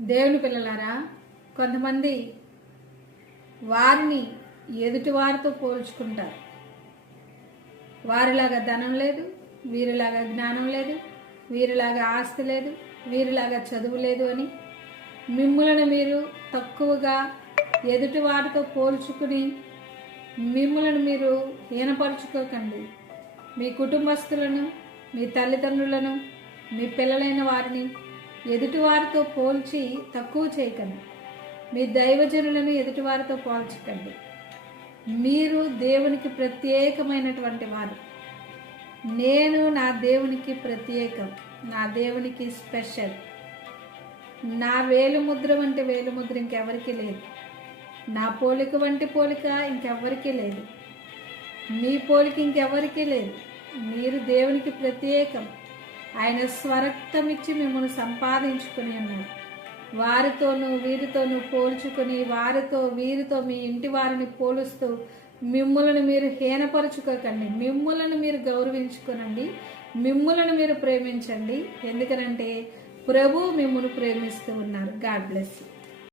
దేవుని పిల్లలారా కొంతమంది వారిని ఎదుటి వారితో పోల్చుకుంటారు. వారిలాగా ధనం లేదు వీరిలాగా జ్ఞానం లేదు వీరిలాగా ఆస్తి లేదు వీరిలాగా చదువు లేదు అని మిమ్ములను మీరు తక్కువగా ఎదుటి వారితో పోల్చుకుని మిమ్ములను మీరు హీనపరుచుకోకండి. మీ కుటుంబస్తులను మీ తల్లిదండ్రులను మీ పిల్లలైన వారిని ఎదుటివారితో పోల్చి తక్కువ చేయకండి. మీ దైవజనులను ఎదుటివారితో పోల్చకండి. మీరు దేవునికి ప్రత్యేకమైనటువంటి వారు. నేను నా దేవునికి ప్రత్యేకం నా దేవునికి స్పెషల్. నా వేలుముద్ర వంటి వేలుముద్ర ఇంకెవరికి లేదు. నా పోలిక వంటి పోలిక ఇంకెవ్వరికీ లేదు. మీ పోలిక ఇంకెవరికీ లేదు. మీరు దేవునికి ప్రత్యేకం. ఆయన స్వరక్తం ఇచ్చి మిమ్మల్ని సంపాదించుకుని ఉన్నారు వారితోనూ వీరితోనూ పోల్చుకుని వారితో వీరితో మీ ఇంటి వారిని పోలుస్తూ మిమ్ములను మీరు హీనపరుచుకోకండి. మిమ్ములను మీరు గౌరవించుకోనండి. మిమ్ములను మీరు ప్రేమించండి. ఎందుకనంటే ప్రభు మిమ్మల్ని ప్రేమిస్తూ ఉన్నారు. God bless you.